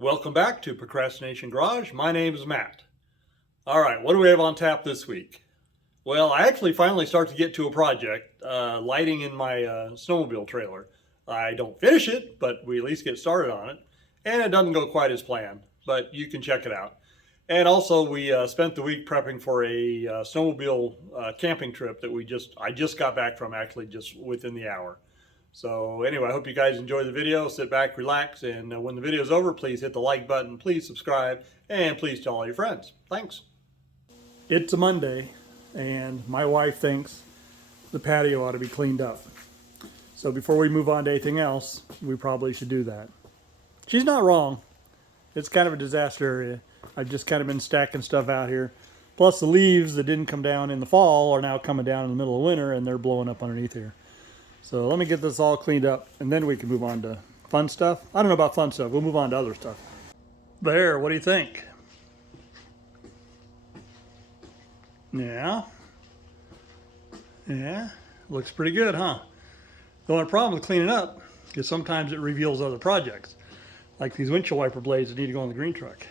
Welcome back to Procrastination Garage. My name is Matt. All right, what do we have on tap this week? Well, I actually finally start to get to a project, lighting in my snowmobile trailer. I don't finish it, but we at least get started on it. And it doesn't go quite as planned, but you can check it out. And also, we spent the week prepping for a snowmobile camping trip that I just got back from, actually just within the hour. So anyway, I hope you guys enjoy the video. Sit back, relax, and when the video is over, please hit the like button, please subscribe, and please tell all your friends. Thanks. It's a Monday, and my wife thinks the patio ought to be cleaned up. So before we move on to anything else, we probably should do that. She's not wrong. It's kind of a disaster area. I've just kind of been stacking stuff out here. Plus the leaves that didn't come down in the fall are now coming down in the middle of winter, and they're blowing up underneath here. So let me get this all cleaned up, and then we can move on to fun stuff. I don't know about fun stuff. We'll move on to other stuff. There, what do you think? Yeah. Yeah, looks pretty good, huh? The only problem with cleaning up is sometimes it reveals other projects, like these windshield wiper blades that need to go on the green truck.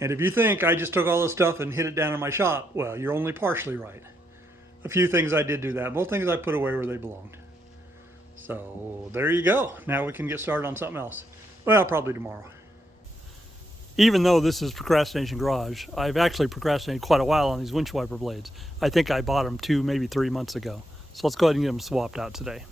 And if you think I just took all this stuff and hid it down in my shop, well, you're only partially right. A few things I did do that. Most things I put away where they belonged. So there you go. Now we can get started on something else. Well, probably tomorrow. Even though this is Procrastination Garage, I've actually procrastinated quite a while on these windshield wiper blades. I think I bought them 2, maybe 3 months ago. So let's go ahead and get them swapped out today.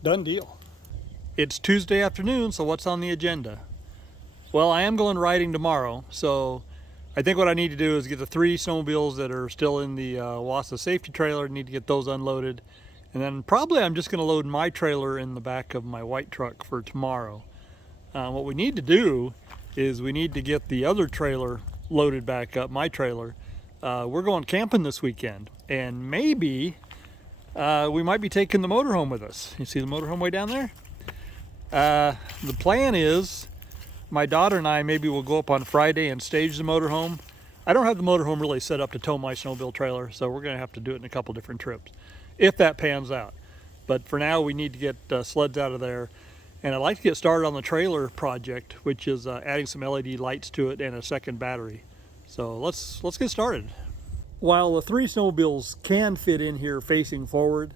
Done deal. It's Tuesday afternoon, so what's on the agenda? Well, I am going riding tomorrow, so I think what I need to do is get the 3 snowmobiles that are still in the Wassa safety trailer, need to get those unloaded. And then probably I'm just going to load my trailer in the back of my white truck for tomorrow. What we need to do is we need to get the other trailer loaded back up, my trailer. We're going camping this weekend, and maybe we might be taking the motorhome with us. You see the motorhome way down there? The plan is my daughter and I maybe will go up on Friday and stage the motorhome. I don't have the motorhome really set up to tow my snowmobile trailer, so we're going to have to do it in a couple different trips, if that pans out. But for now, we need to get sleds out of there. And I'd like to get started on the trailer project, which is adding some LED lights to it and a second battery. So let's get started. While the 3 snowmobiles can fit in here facing forward,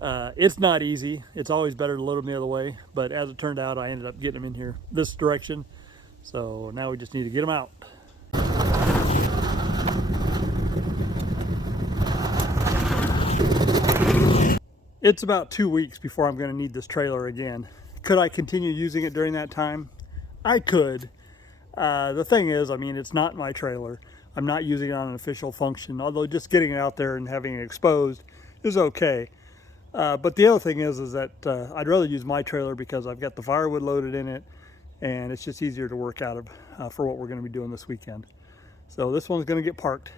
it's not easy. It's always better to load them the other way, but as it turned out, I ended up getting them in here this direction. So now we just need to get them out. It's about 2 weeks before I'm going to need this trailer again. Could I continue using it during that time? I could. The thing is, I mean, it's not my trailer. I'm not using it on an official function, although just getting it out there and having it exposed is okay. But the other thing is that I'd rather use my trailer because I've got the firewood loaded in it, and it's just easier to work out of for what we're going to be doing this weekend. So this one's going to get parked.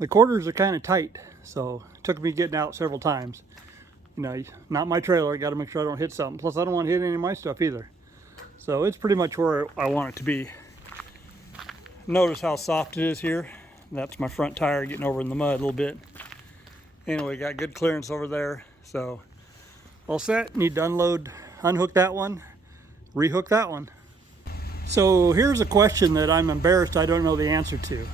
The quarters are kind of tight, so it took me getting out several times. You know, not my trailer, I got to make sure I don't hit something. Plus I don't want to hit any of my stuff either. So it's pretty much where I want it to be. Notice how soft it is here. That's my front tire getting over in the mud a little bit. Anyway, got good clearance over there. So all set, need to unhook that one, rehook that one. So here's a question that I'm embarrassed I don't know the answer to.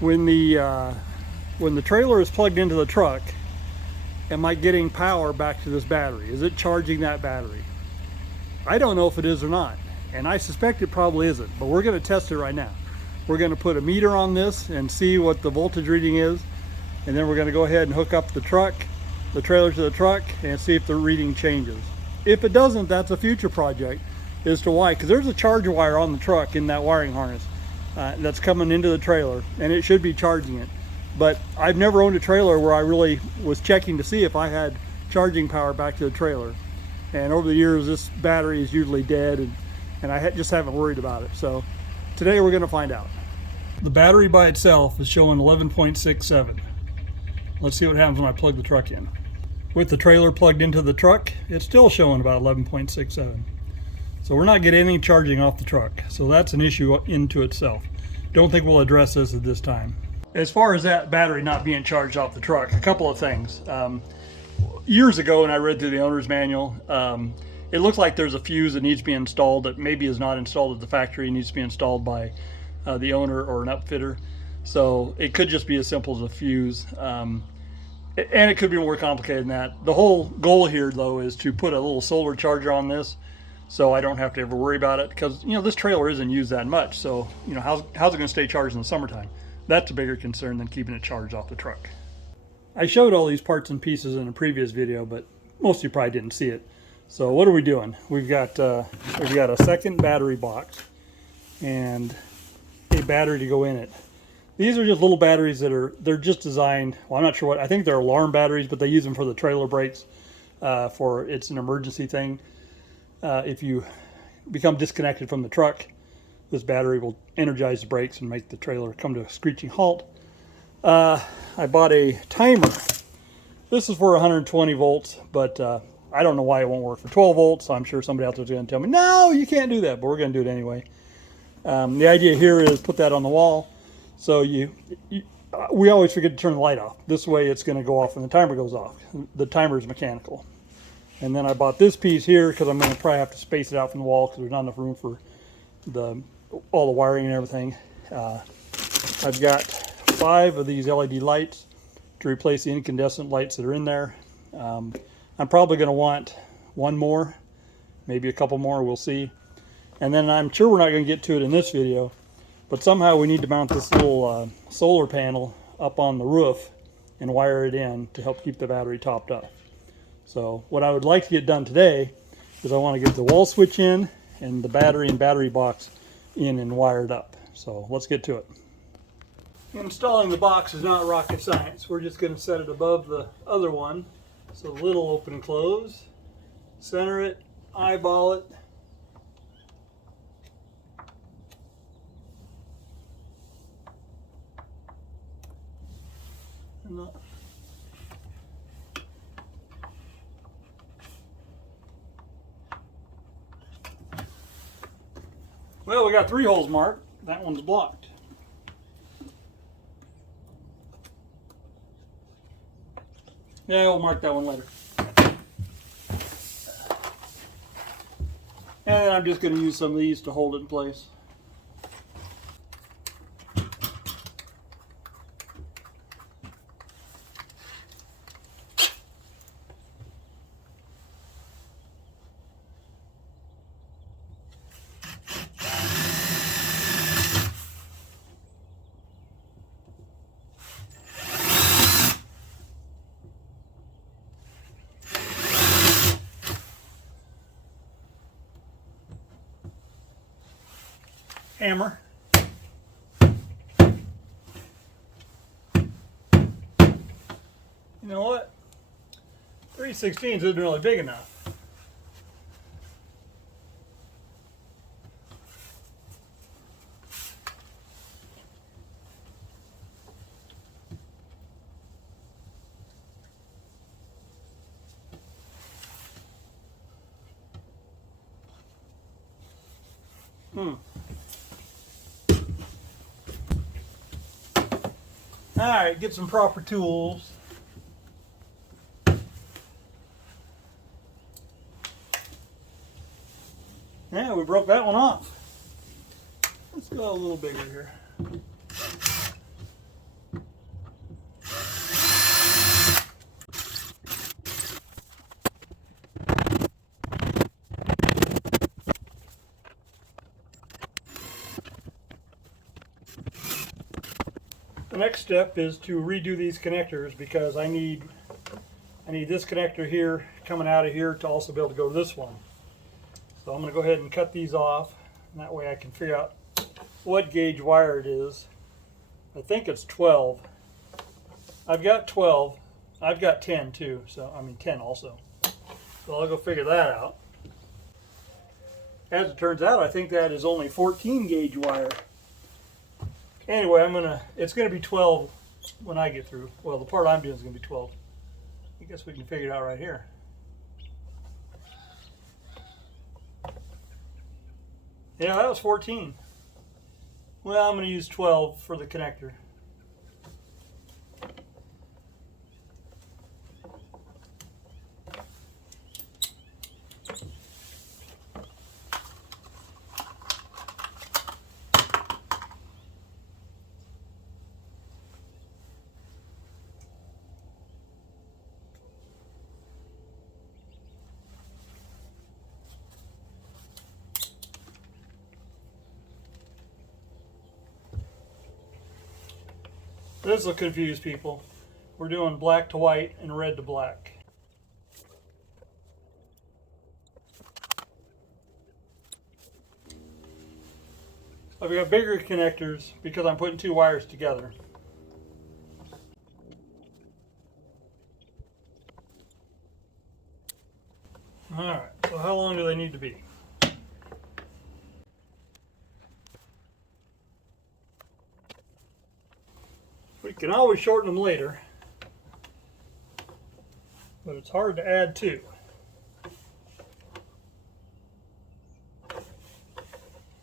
When the trailer is plugged into the truck, am I getting power back to this battery? Is it charging that battery? I don't know if it is or not, and I suspect it probably isn't, but we're going to test it right now. we're going to put a meter on this and see what the voltage reading is. And then we're going to go ahead and hook up the trailer to the truck and see if the reading changes. If it doesn't, that's a future project as to why, because there's a charge wire on the truck in that wiring harness that's coming into the trailer, and it should be charging it. But I've never owned a trailer where I really was checking to see if I had charging power back to the trailer. And over the years, this battery is usually dead, and I just haven't worried about it. So today we're going to find out. The battery by itself is showing 11.67. Let's see what happens when I plug the truck in. With the trailer plugged into the truck, it's still showing about 11.67. So we're not getting any charging off the truck. So that's an issue into itself. Don't think we'll address this at this time. As far as that battery not being charged off the truck, a couple of things. Years ago when I read through the owner's manual, it looks like there's a fuse that needs to be installed that maybe is not installed at the factory. It needs to be installed by the owner or an upfitter. So it could just be as simple as a fuse. And it could be more complicated than that. The whole goal here, though, is to put a little solar charger on this so I don't have to ever worry about it, because, you know, this trailer isn't used that much. So, you know, how's it going to stay charged in the summertime? That's a bigger concern than keeping it charged off the truck. I showed all these parts and pieces in a previous video, but most of you probably didn't see it. So what are we doing? We've got a second battery box and a battery to go in it. These are just little batteries they're just designed, well, I'm not sure what, I think they're alarm batteries, but they use them for the trailer brakes. It's an emergency thing. If you become disconnected from the truck, this battery will energize the brakes and make the trailer come to a screeching halt. I bought a timer. This is for 120 volts, but I don't know why it won't work for 12 volts. So I'm sure somebody out there is going to tell me, no, you can't do that, but we're going to do it anyway. The idea here is put that on the wall. So we always forget to turn the light off. This way it's going to go off when the timer goes off. The timer is mechanical. And then I bought this piece here because I'm going to probably have to space it out from the wall because there's not enough room for all the wiring and everything. I've got 5 of these LED lights to replace the incandescent lights that are in there. I'm probably going to want one more, maybe a couple more, we'll see. And then I'm sure we're not going to get to it in this video, but somehow we need to mount this little solar panel up on the roof and wire it in to help keep the battery topped up. So what I would like to get done today is I want to get the wall switch in and the battery and battery box in and wired up. So let's get to it. Installing the box is not rocket science. We're just going to set it above the other one. So the lid will open and close. Center it, eyeball it. Well, we got 3 holes marked. That one's blocked. Yeah, we'll mark that one later. And then I'm just going to use some of these to hold it in place. Hammer. You know what? 3/16 isn't really big enough. Alright, get some proper tools. Yeah, we broke that one off. Let's go a little bigger here. The next step is to redo these connectors because I need this connector here coming out of here to also be able to go to this one. So I'm going to go ahead and cut these off, and that way I can figure out what gauge wire it is. I think it's 12. I've got 12. I've got 10 too, so I mean 10 also. So I'll go figure that out. As it turns out, I think that is only 14 gauge wire. Anyway, it's gonna be 12 when I get through. Well, the part I'm doing is gonna be 12. I guess we can figure it out right here. Yeah, that was 14. Well, I'm gonna use 12 for the connector. This will confuse people. We're doing black to white and red to black. I've got bigger connectors because I'm putting two wires together. Alright, so how long do they need to be? We can always shorten them later, but it's hard to add to.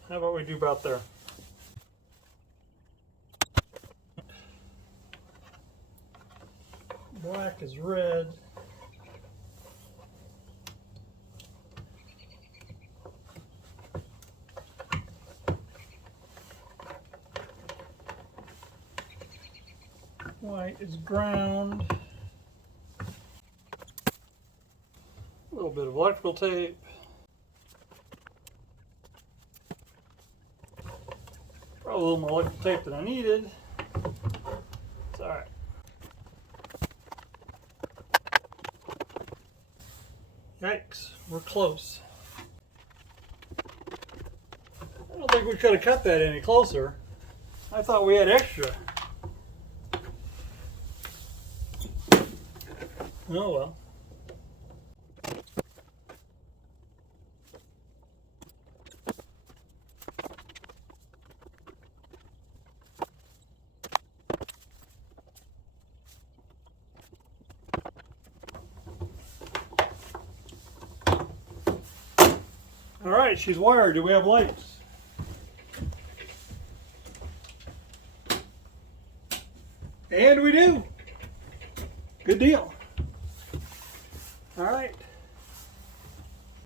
How about we do about there? Black is red. White is ground. A little bit of electrical tape. Probably a little more electrical tape than I needed. It's all right. Yikes, we're close. I don't think we could have cut that any closer. I thought we had extra. Oh well. All right, she's wired. Do we have lights? And we do. Good deal. All right.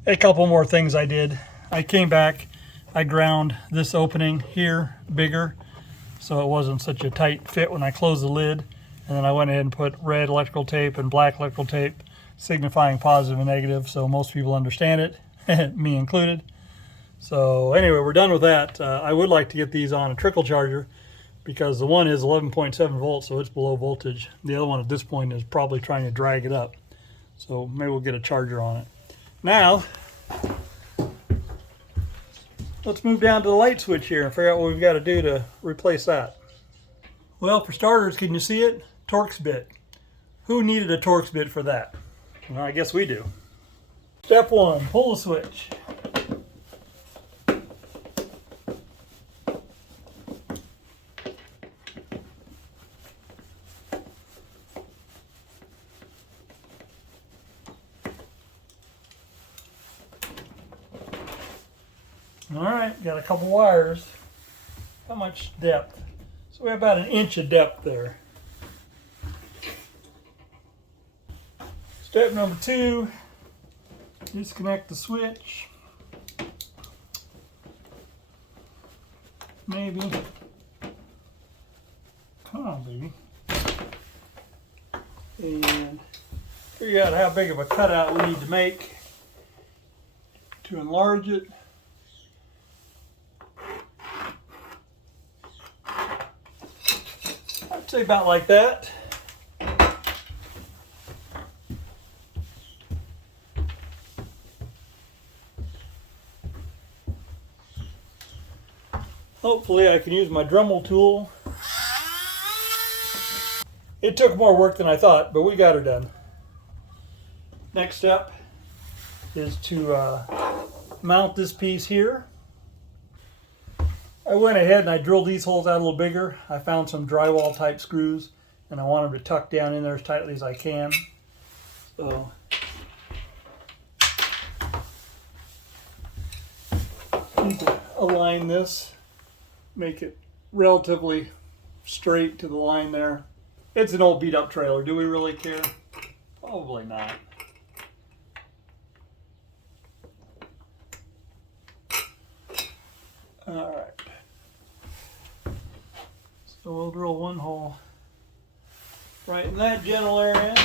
A couple more things I did. I came back, I ground this opening here bigger so it wasn't such a tight fit when I closed the lid. And then I went ahead and put red electrical tape and black electrical tape signifying positive and negative so most people understand it, me included. So anyway, we're done with that. I would like to get these on a trickle charger because the one is 11.7 volts, so it's below voltage. The other one at this point is probably trying to drag it up. So maybe we'll get a charger on it. Now, let's move down to the light switch here and figure out what we've got to do to replace that. Well, for starters, can you see it? Torx bit. Who needed a Torx bit for that? Well, I guess we do. Step one, pull the switch. All right, got a couple wires. How much depth? So we have about 1 inch of depth there. Step number 2, disconnect the switch. Maybe. Come on, baby. And figure out how big of a cutout we need to make to enlarge it. say about like that. Hopefully I can use my Dremel tool. It took more work than I thought, but we got her done. Next step is to mount this piece here. I went ahead and I drilled these holes out a little bigger. I found some drywall type screws and I want them to tuck down in there as tightly as I can. So I need to align this, make it relatively straight to the line there. It's an old beat up trailer. Do we really care? Probably not. All right. So we'll drill one hole right in that general area.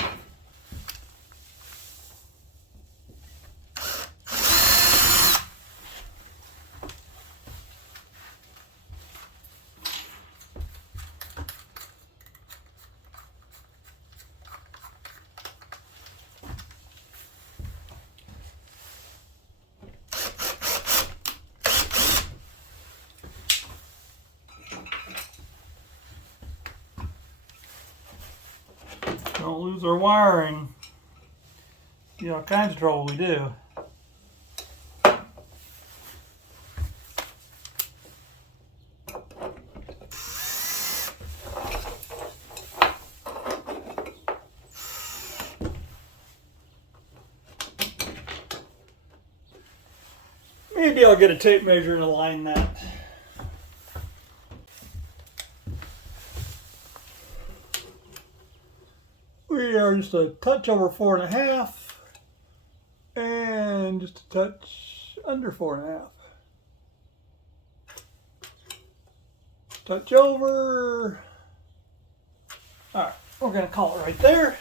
Don't lose our wiring. See all kinds of trouble we do. Maybe I'll get a tape measure and align that. We are just a touch over 4.5 and just a touch under 4.5. Touch over. All right, we're going to call it right there.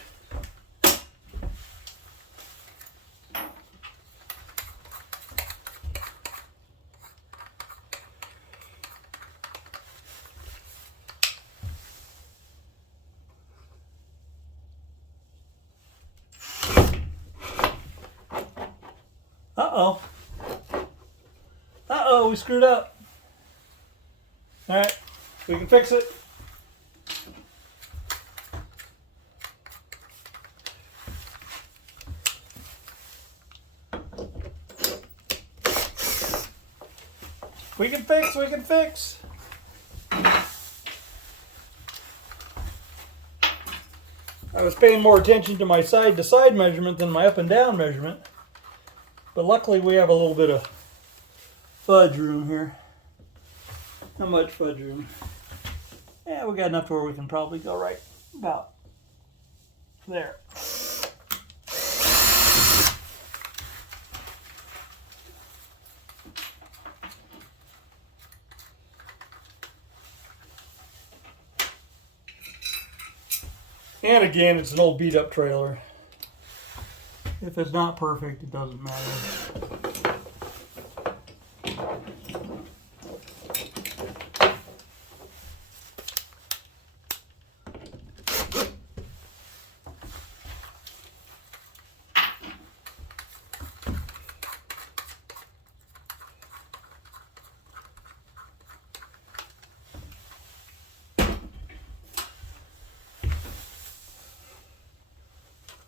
Uh-oh. Uh-oh, we screwed up. All right, we can fix it. We can fix, we can fix. I was paying more attention to my side-to-side measurement than my up-and-down measurement. But luckily we have a little bit of fudge room here. How much fudge room? Yeah, we got enough to where we can probably go right about there. And again, it's an old beat up trailer. If it's not perfect, it doesn't matter.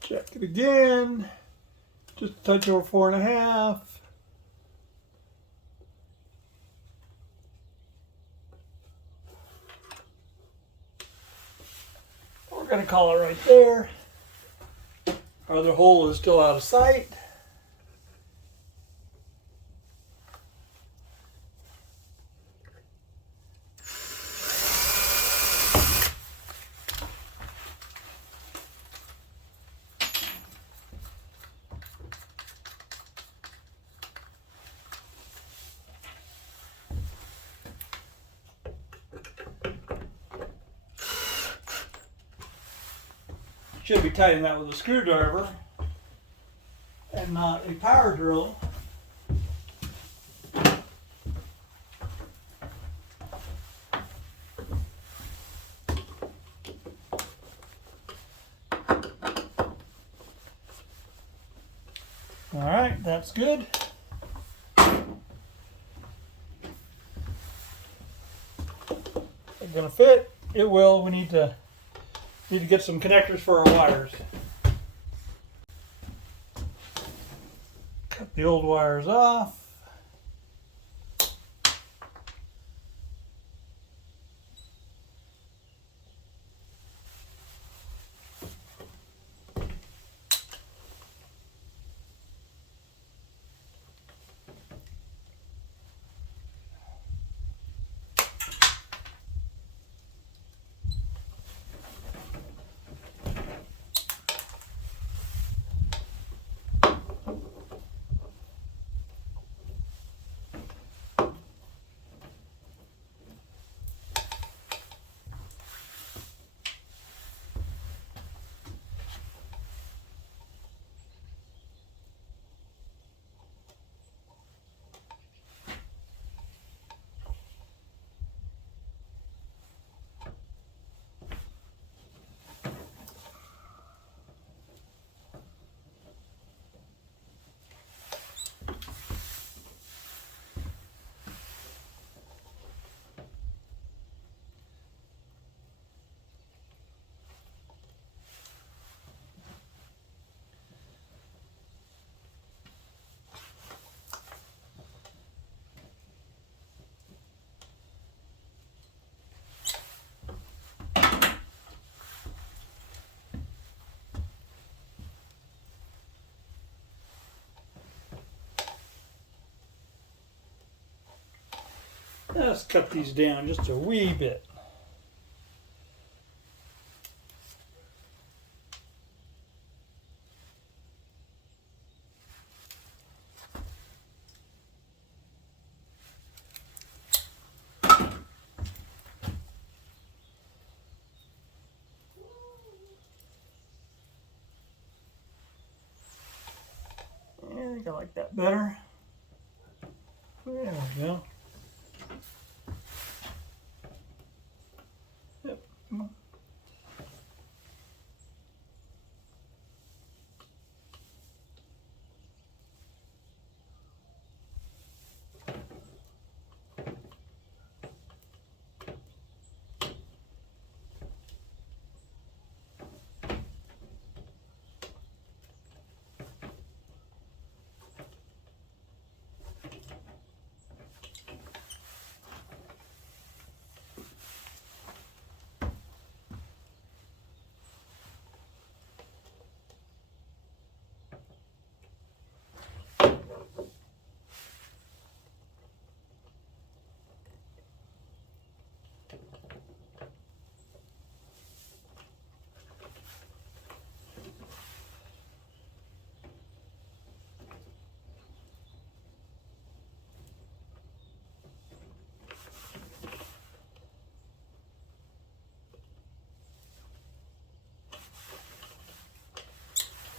Check it again. Just a touch over 4.5. We're going to call it right there. Our other hole is still out of sight. Should be tightening that with a screwdriver and not a power drill. That's good. It's gonna fit. It will. We need to get some connectors for our wires. Cut the old wires off. Let's cut these down just a wee bit. I think I like that better. There we go. Yep.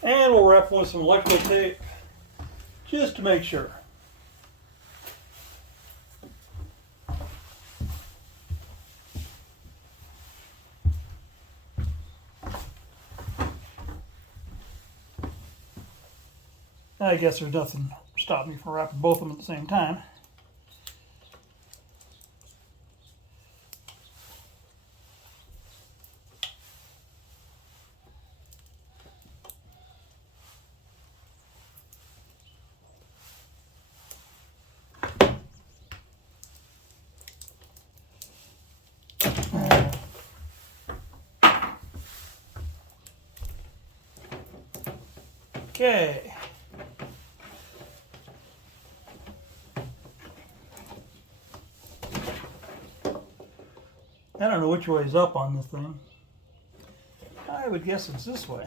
And we'll wrap with some electrical tape just to make sure. I guess there's nothing stopping me from wrapping both of them at the same time. Okay. I don't know which way is up on this thing. I would guess it's this way.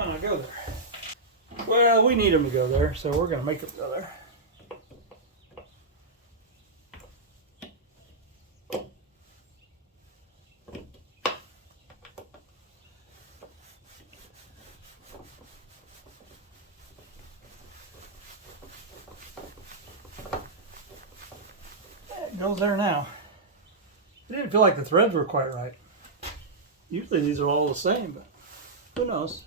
might not go there. Well, we need them to go there, so we're going to make them go there. It goes there now. It didn't feel like the threads were quite right. Usually these are all the same, but who knows?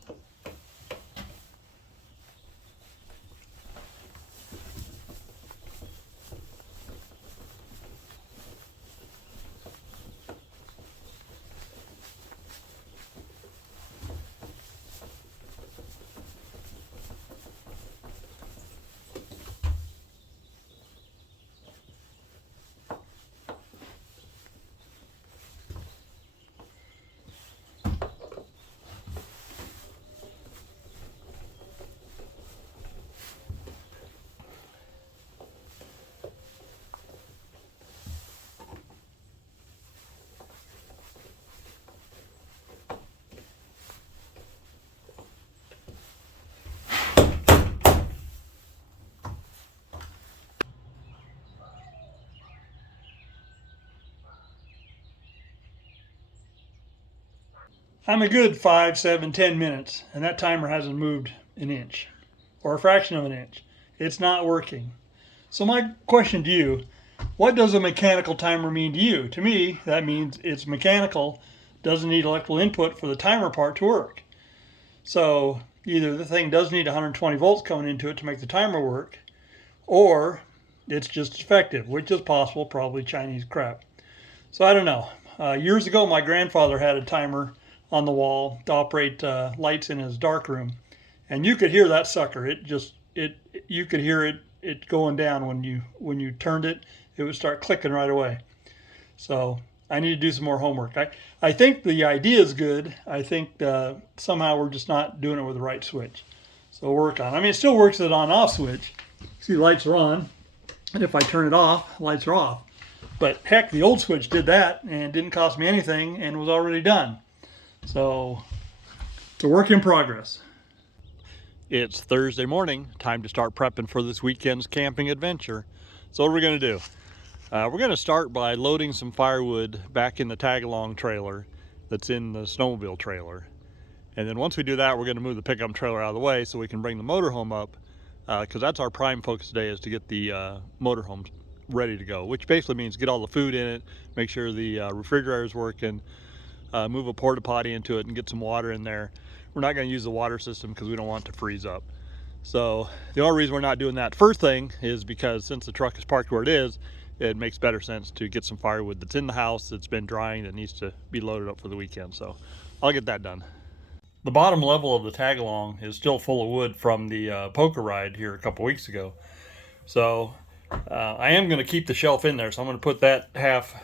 I'm a good 5, 7, 10 minutes, and that timer hasn't moved an inch or a fraction of an inch. It's not working. So my question to you, what does a mechanical timer mean to you? To me, that means it's mechanical, doesn't need electrical input for the timer part to work. So either the thing does need 120 volts coming into it to make the timer work, or it's just defective, which is possible, probably Chinese crap. So I don't know. Years ago, my grandfather had a timer on the wall to operate lights in his dark room, and you could hear that sucker. You could hear it going down when you turned it. It would start clicking right away. So I need to do some more homework. I think the idea is good. I think somehow we're just not doing it with the right switch. So we'll work on it. I mean, it still works with an on-off switch. See, the lights are on, and if I turn it off, lights are off. But heck, the old switch did that and didn't cost me anything and was already done. So it's a work in progress. It's Thursday morning, time to start prepping for this weekend's camping adventure. So what are we going to do? We're going to start by loading some firewood back in the tag-along trailer that's in the snowmobile trailer. And then once we do that, we're going to move the pickup trailer out of the way so we can bring the motorhome up, because that's our prime focus today, is to get the motorhome ready to go, which basically means get all the food in it, make sure the refrigerator is working, move a porta potty into it and get some water in there. We're not going to use the water system because we don't want it to freeze up. So the only reason we're not doing that first thing is because since the truck is parked where it is, it makes better sense to get some firewood that's in the house that's been drying that needs to be loaded up for the weekend. So I'll get that done. The bottom level of the tag along is still full of wood from the poker ride here a couple weeks ago. So I am going to keep the shelf in there, so I'm going to put that half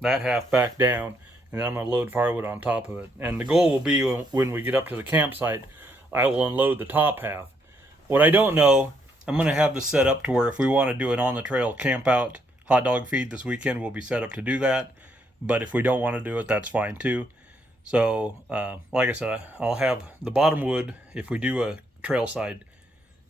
back down, and then I'm going to load firewood on top of it. And the goal will be when we get up to the campsite, I will unload the top half. What I don't know, I'm going to have this set up to where if we want to do an on the trail camp out hot dog feed this weekend, we'll be set up to do that. But if we don't want to do it, that's fine too. So like I said, I'll have the bottom wood. If we do a trail side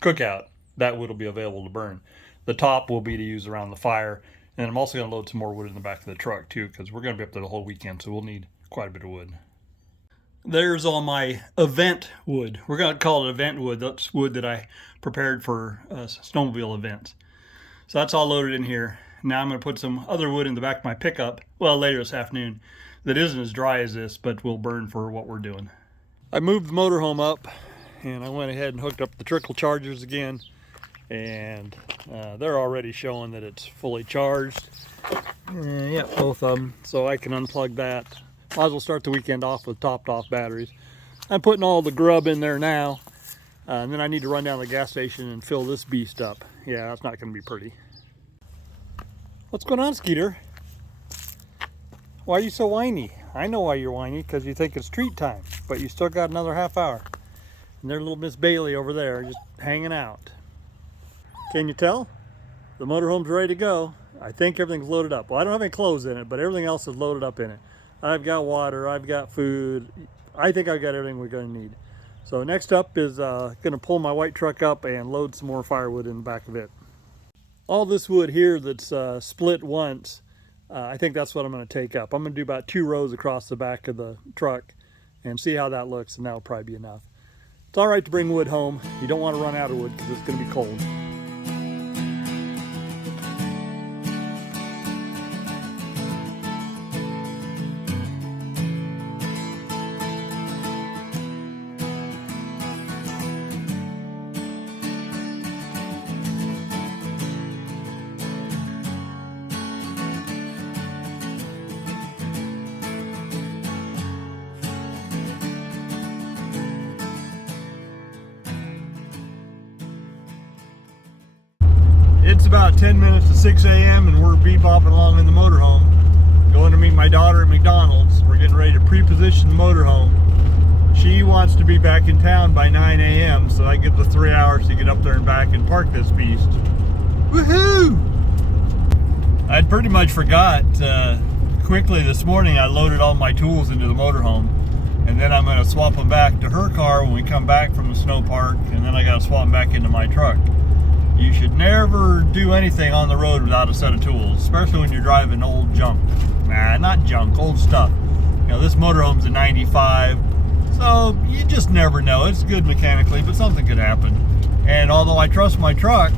cookout, that wood will be available to burn. The top will be to use around the fire. And I'm also going to load some more wood in the back of the truck too, because we're going to be up there the whole weekend, so we'll need quite a bit of wood. There's all my event wood. We're going to call it event wood. That's wood that I prepared for snowmobile events. So that's all loaded in here. Now I'm going to put some other wood in the back of my pickup, well, later this afternoon, that isn't as dry as this, but will burn for what we're doing. I moved the motorhome up, and I went ahead and hooked up the trickle chargers again, and they're already showing that it's fully charged. Yeah, both of them, so I can unplug that. Might as well start the weekend off with topped off batteries. I'm putting all the grub in there now, and then I need to run down to the gas station and fill this beast up. Yeah, that's not going to be pretty. What's going on, Skeeter? Why are you so whiny? I know why you're whiny, because you think it's treat time, but you still got another half hour. And there's little Miss Bailey over there just hanging out. Can you tell? The motorhome's ready to go. I think everything's loaded up. Well, I don't have any clothes in it, but everything else is loaded up in it. I've got water, I've got food. I think I've got everything we're going to need. So next up is gonna pull my white truck up and load some more firewood in the back of it. All this wood here that's split once, I think that's what I'm gonna take up. I'm gonna do about 2 rows across the back of the truck and see how that looks, and that'll probably be enough. It's all right to bring wood home. You don't want to run out of wood because it's going to be cold. It's about 10 minutes to 6 a.m. and we're bebopping along in the motorhome, going to meet my daughter at McDonald's. We're getting ready to pre-position the motorhome. She wants to be back in town by 9 a.m. so I get the 3 hours to get up there and back and park this beast. Woohoo! I'd pretty much forgot. Quickly this morning I loaded all my tools into the motorhome, and then I'm going to swap them back to her car when we come back from the snow park, and then I got to swap them back into my truck. You should never do anything on the road without a set of tools, especially when you're driving old junk. Nah, not junk, old stuff. You know, this motorhome's a 95, so you just never know. It's good mechanically, but something could happen. And although I trust my truck,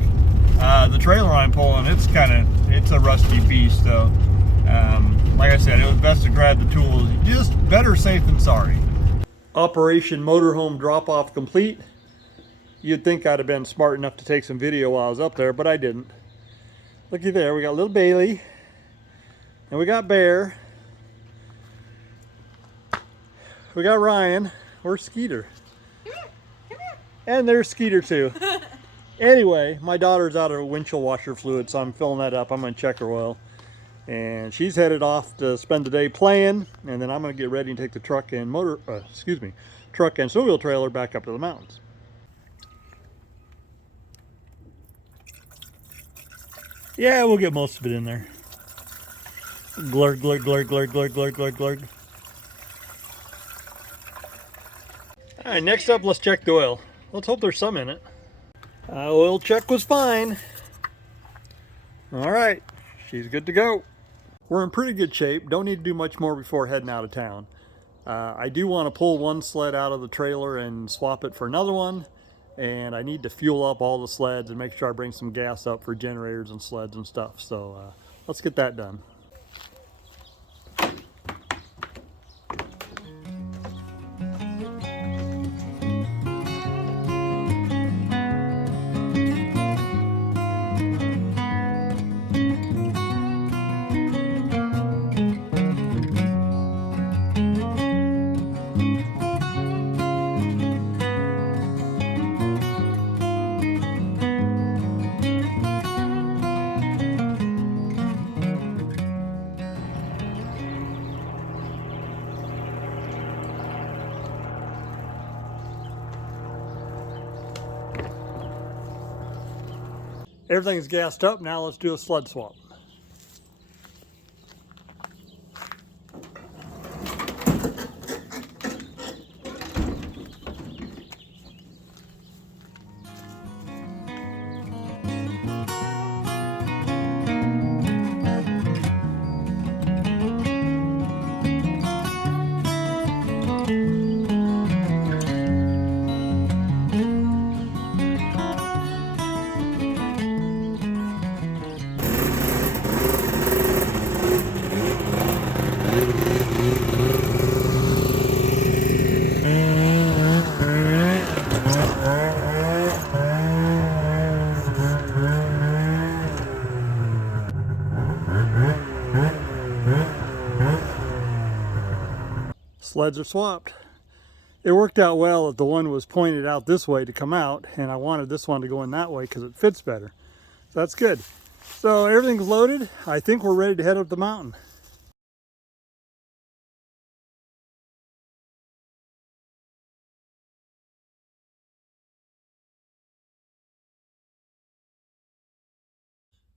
the trailer I'm pulling, it's a rusty piece, so like I said, it was best to grab the tools. Just better safe than sorry. Operation motorhome drop-off complete. You'd think I'd have been smart enough to take some video while I was up there, but I didn't. Looky there, we got little Bailey, and we got Bear. We got Ryan. Where's Skeeter? Come here, come here. And there's Skeeter too. Anyway, my daughter's out of windshield washer fluid, so I'm filling that up. I'm gonna check her oil. And she's headed off to spend the day playing, and then I'm gonna get ready and take the truck and truck and snowmobile trailer back up to the mountains. Yeah, we'll get most of it in there. Glurg, glurg, glurg, glurg, glurg, glurg, glurg, glurg. All right, next up, let's check the oil. Let's hope there's some in it. Oil check was fine. All right, she's good to go. We're in pretty good shape. Don't need to do much more before heading out of town. I do want to pull one sled out of the trailer and swap it for another one. And I need to fuel up all the sleds and make sure I bring some gas up for generators and sleds and stuff. So let's get that done. Everything's gassed up. Now let's do a sled swap. Sleds are swapped. It worked out well if the one was pointed out this way to come out, and I wanted this one to go in that way because it fits better. So that's good. So everything's loaded. I think we're ready to head up the mountain.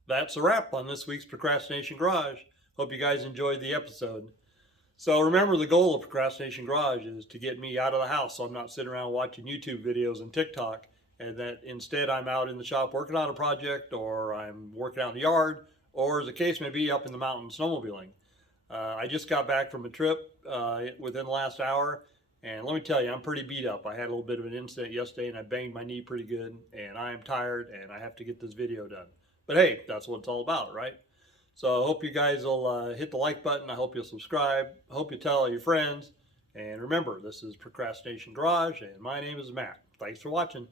That's a wrap on this week's Procrastination Garage. Hope you guys enjoyed the episode. So remember, the goal of Procrastination Garage is to get me out of the house so I'm not sitting around watching YouTube videos and TikTok, and that instead I'm out in the shop working on a project, or I'm working out in the yard, or as the case may be, up in the mountains snowmobiling. I just got back from a trip within the last hour, and let me tell you, I'm pretty beat up. I had a little bit of an incident yesterday, and I banged my knee pretty good, and I am tired, and I have to get this video done. But hey, that's what it's all about, right? So I hope you guys will hit the like button. I hope you'll subscribe. I hope you tell all your friends. And remember, this is Procrastination Garage, and my name is Matt. Thanks for watching.